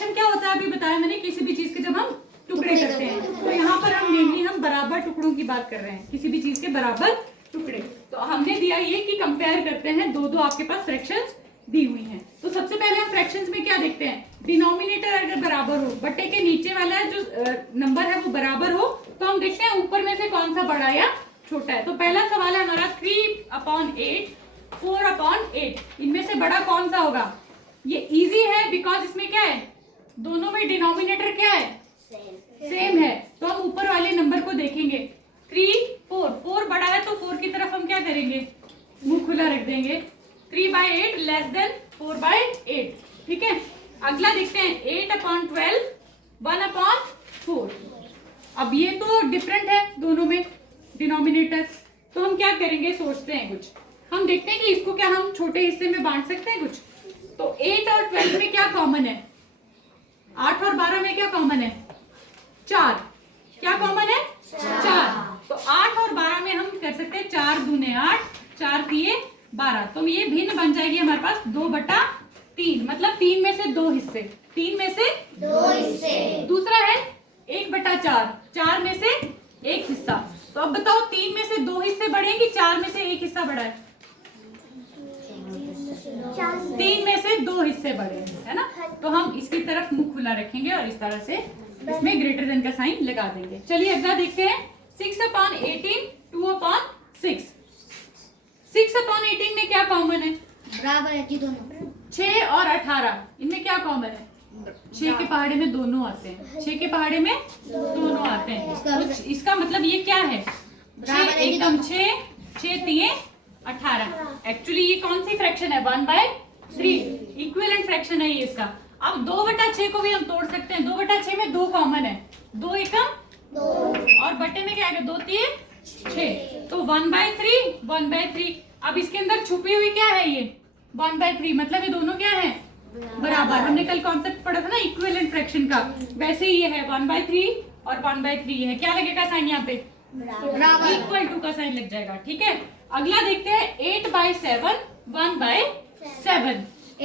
Fraction क्या होता है अभी बताया मैंने, किसी भी चीज के जब हम टुकड़े करते हैं। तो यहाँ पर हम मेनली हम बराबर टुकड़ों की बात कर रहे हैं, किसी भी चीज के बराबर टुकड़े। तो हमने दिया ये कि कंपेयर करते हैं, दो दो आपके पास फ्रैक्शंस दी हुई हैं। तो सबसे पहले हम फ्रैक्शंस में क्या देखते हैं, डिनोमिनेटर अगर बराबर हो, बट्टे के नीचे वाला जो नंबर है वो बराबर हो, तो हम देखते हैं ऊपर में से कौन सा बड़ा या छोटा है। तो पहला सवाल है हमारा 3/8, 4/8, इनमें से बड़ा कौन सा होगा। ये इजी है बिकॉज इसमें क्या है, दोनों में डिनोमिनेटर क्या है, सेम है। तो हम ऊपर वाले नंबर को देखेंगे, 3, 4 बड़ा है तो 4 की तरफ हम क्या करेंगे, मुंह खुला रख देंगे। 3/8 लेस देन 4/8, ठीक है। अगला देखते हैं 8/12, 1/4। अब ये तो डिफरेंट है दोनों में डिनोमिनेटर, तो हम क्या करेंगे, सोचते हैं कुछ। हम देखते हैं कि इसको क्या हम छोटे हिस्से में बांट सकते हैं कुछ। तो 8 और 12 में क्या कॉमन है, 8 और 12 में क्या कॉमन है, 4। क्या कॉमन है, 4। तो 8 और 12 में हम कर सकते हैं 4 दूने 8, 4 तिये 12। तो ये भिन्न बन जाएगी हमारे पास 2/3, मतलब 3 में से 2 हिस्से, 3 में से 2 हिस्से। दूसरा है 1/4, 4 में से 1 हिस्सा। तो अब बताओ 3 में से 2 हिस्से बड़े हैं कि 4 में से 1 हिस्सा बड़ा है, 3 में से 2 हिस्से बड़े हैं, है ना। तो हम इसकी तरफ मुंह खुला रखेंगे और इस तरह से इसमें ग्रेटर देन का साइन लगा देंगे। चलिए अगला देखते हैं 6/18, 2/6। 6/18 में क्या कॉमन है, बराबर है जी दोनों। 6 और 18 इनमें क्या कॉमन है, 6 के पहाड़े में दोनों आते हैं, 6 के पहाड़े में दोनों आते हैं। तो इसका मतलब ये क्या है, 6 एकदम 6 तिये 18। एक्चुअली ये कौन सी फ्रैक्शन है, 1/3, इक्विवेलेंट फ्रैक्शन है ये इसका। अब 2/6 को भी हम तोड़ सकते हैं, 2/6 में 2 कॉमन है, 2 एकम 2 और बटे में क्या आएगा, 2 तिये 6। तो 1/3। अब इसके अंदर छुपी हुई क्या है ये 1/3, मतलब ये दोनों क्या है, बराबर। हमने कल कॉन्सेप्ट पढ़ा था ना इक्विवेलेंट फ्रैक्शन का, वैसे ही ये है 1/3 और 1/3 है। क्या लगेगा साइन यहाँ पे, बराबर, इक्वल टू का साइन लग जाएगा, ठीक है। अगला देखते हैं 8/7, 1/7।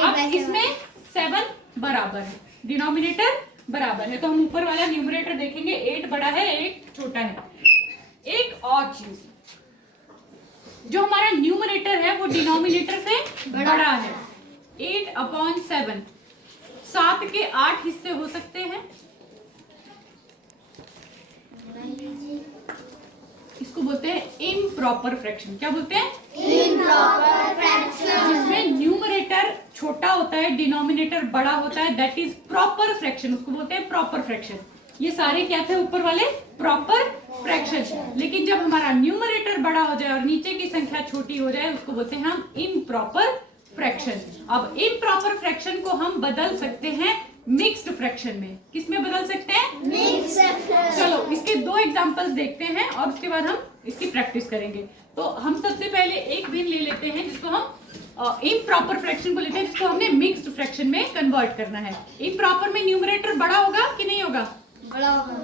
अब इसमें 7 बराबर है, डिनोमिनेटर बराबर है, तो हम ऊपर वाला न्यूमरेटर देखेंगे, 8 बड़ा है 8 छोटा है। एक और चीज, जो हमारा न्यूमरेटर है वो डिनोमिनेटर से बड़ा है। 8/7, 7 के 8 हिस्से हो सकते हैं, इसको बोलते हैं इम्प्रॉपर फ्रैक्शन। क्या बोलते हैं, इम्प्रॉपर फ्रैक्शन। जिसमें न्यूमरेटर छोटा होता है, डिनोमिनेटर बड़ा होता है, दैट इज प्रॉपर फ्रैक्शन, उसको बोलते हैं प्रॉपर फ्रैक्शन। ये सारे क्या थे ऊपर वाले, प्रॉपर फ्रैक्शन। लेकिन जब हमारा न्यूमरेटर बड़ा हो जाए और नीचे की संख्या छोटी हो जाए, उसको बोलते हैं हम इम्प्रॉपर फ्रैक्शन। अब इम्प्रॉपर फ्रैक्शन को हम बदल सकते हैं मिक्स्ड फ्रैक्शन में। किस में बदल सकते हैं, मिक्स्ड। चलो इसके 2 एग्जांपल्स देखते हैं और उसके बाद हम इसकी प्रैक्टिस करेंगे। तो हम सबसे पहले एक भिन्न ले लेते हैं जिसको हम इम्प्रॉपर फ्रैक्शन को लेते हैं, जिसको हमने मिक्स्ड फ्रैक्शन में कन्वर्ट करना है। इम्प्रॉपर में न्यूमरेटर बड़ा होगा कि नहीं होगा,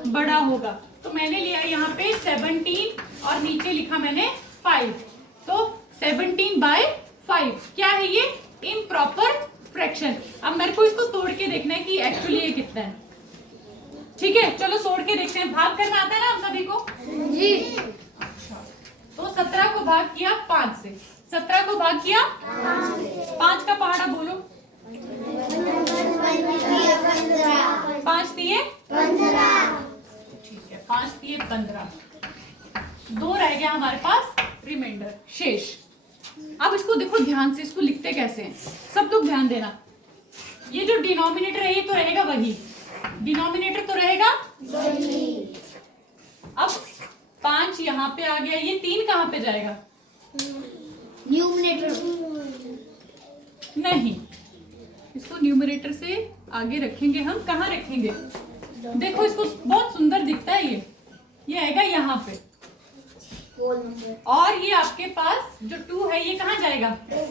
बड़ा होगा। तो मैंने लिया यहाँ पे 17 और नीचे लिखा मैंने 5, तो 17/5 क्या है ये, इम्प्रॉपर फ्रैक्शन। अब मेरे को इसको तोड़ के देखना है कि एक्चुअली ये कितना है, ठीक है। चलो तोड़ के देखते हैं। भाग करना आता है ना आप सभी को जी। तो 17 को भाग किया 5 से, 17 को भाग किया 5 का पहाड़ा बोलो, 5 तिये 15, ठीक है, 5 तिये 15, 2 रह गया हमारे पास रिमाइंडर शेष। अब इसको देखो ध्यान से, इसको लिखते कैसे हैं, सब लोग ध्यान देना। ये जो डिनोमिनेटर है ये तो रहेगा वही, डिनोमिनेटर तो रहेगा वही। अब 5 यहाँ पे आ गया, ये 3 कहाँ पे जाएगा, न्यूमरेटर नहीं, इसको न्यूमरेटर से आगे रखेंगे हम, कहाँ रखेंगे, देखो इसको बहुत सुंदर दिखता है ये आएगा यहाँ पे, और ये आपके पास जो 2 है ये कहाँ जाएगा,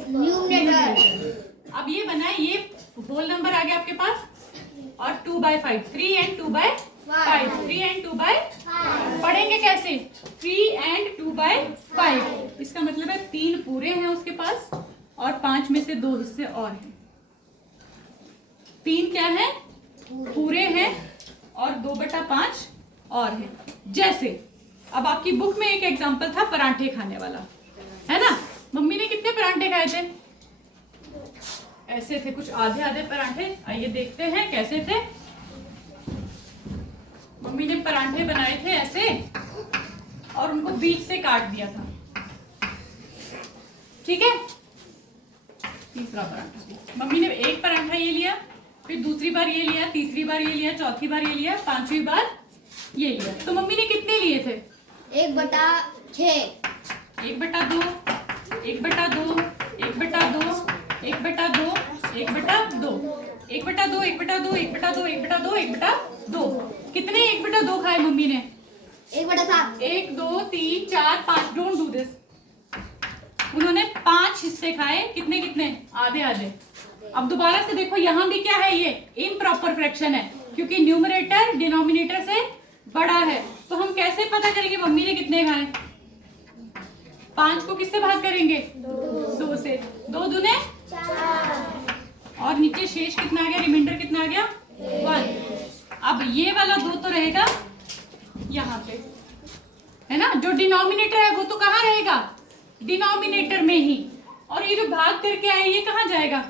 न्यूमरेटर। अब ये बना है, ये होल नंबर आ गया आपके पास, और 2/5, 3 and 2/5, 3 and 2/5 पढ़ेंगे कैसे, 3 and 2/5, इसका मतलब है 3 पूरे हैं उसके पास और 5 में से 2 हिस्से और हैं। 3 क्या है, पूरे हैं और 2/5 और है। जैसे अब आपकी बुक में एक एग्जांपल था परांठे खाने वाला, है ना। मम्मी ने कितने परांठे खाए थे? ऐसे थे कुछ आधे आधे परांठे। आइए देखते हैं कैसे थे। मम्मी ने परांठे बनाए थे ऐसे और उनको बीच से काट दिया था, ठीक है। तीसरा परांठा मम्मी ने एक परांठा ये लिया, फिर दूसरी बार ये लिया, तीसरी बार ये लिया, चौथी बार ये लिया, पांचवी बार ये लिया। तो मम्मी ने कितने लिए थे? 1/6 1/2 1/2 1/2 1/2 1/2 1/2 1/2 1/2 1/2 1/2। कितने 1/2 खाए मम्मी ने? 1/7 1 2 3 4 5। Don't do this. उन्होंने 5 हिस्से खाए। कितने कितने? आधे आधे। अब दोबारा से देखो, यहाँ भी क्या है, ये इम्प्रॉपर फ्रैक्शन है क्योंकि न्यूमरेटर डिनोमिनेटर से बड़ा है। तो हम कैसे पता करेंगे मम्मी ने कितने खाए? 5 को किससे भाग करेंगे? 2 से। 2 दूने 4 और नीचे शेष कितना आ गया? रिमाइंडर कितना आ गया? 1। अब ये वाला 2 तो रहेगा यहाँ पे, है ना। जो डिनोमिनेटर है वो तो कहाँ रहेगा? डिनोमिनेटर में ही। और ये जो भाग करके आए ये कहाँ जाएगा?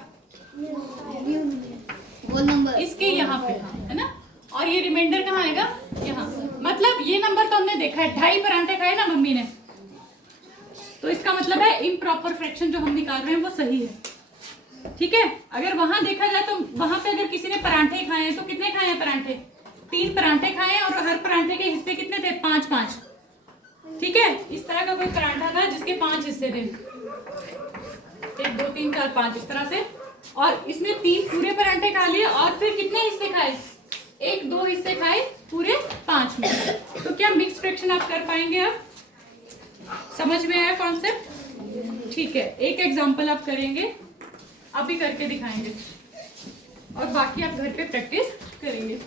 होल नंबर इसके यहाँ पे, है ना। और ये रिमाइंडर कहाँ आएगा? यहाँ। मतलब ये नंबर तो हमने देखा है, 2.5 परांठे खाए ना मम्मी ने। तो इसका मतलब है इम्प्रॉपर फ्रैक्शन जो हम निकाल रहे हैं वो सही है, ठीक है। अगर वहां देखा जाए तो वहां पे अगर किसी ने परांठे खाए हैं तो कितने खाए हैं परांठे? 3 परांठे खाए हैं और हर परांठे के हिस्से कितने थे? 5-5, ठीक है। इस तरह का कोई परांठा था जिसके 5 हिस्से थे, 1 2 3 4 5 इस तरह से। और इसने 3 पूरे परांठे खा लिए और फिर कितने हिस्से खाए? 1 2 हिस्से खाए पूरे 5 में। तो क्या मिक्स फ्रैक्शन आप कर पाएंगे? अब समझ में आया कॉन्सेप्ट? ठीक है, एक एग्जांपल आप करेंगे, अभी करके दिखाएंगे और बाकी आप घर पे प्रैक्टिस करेंगे।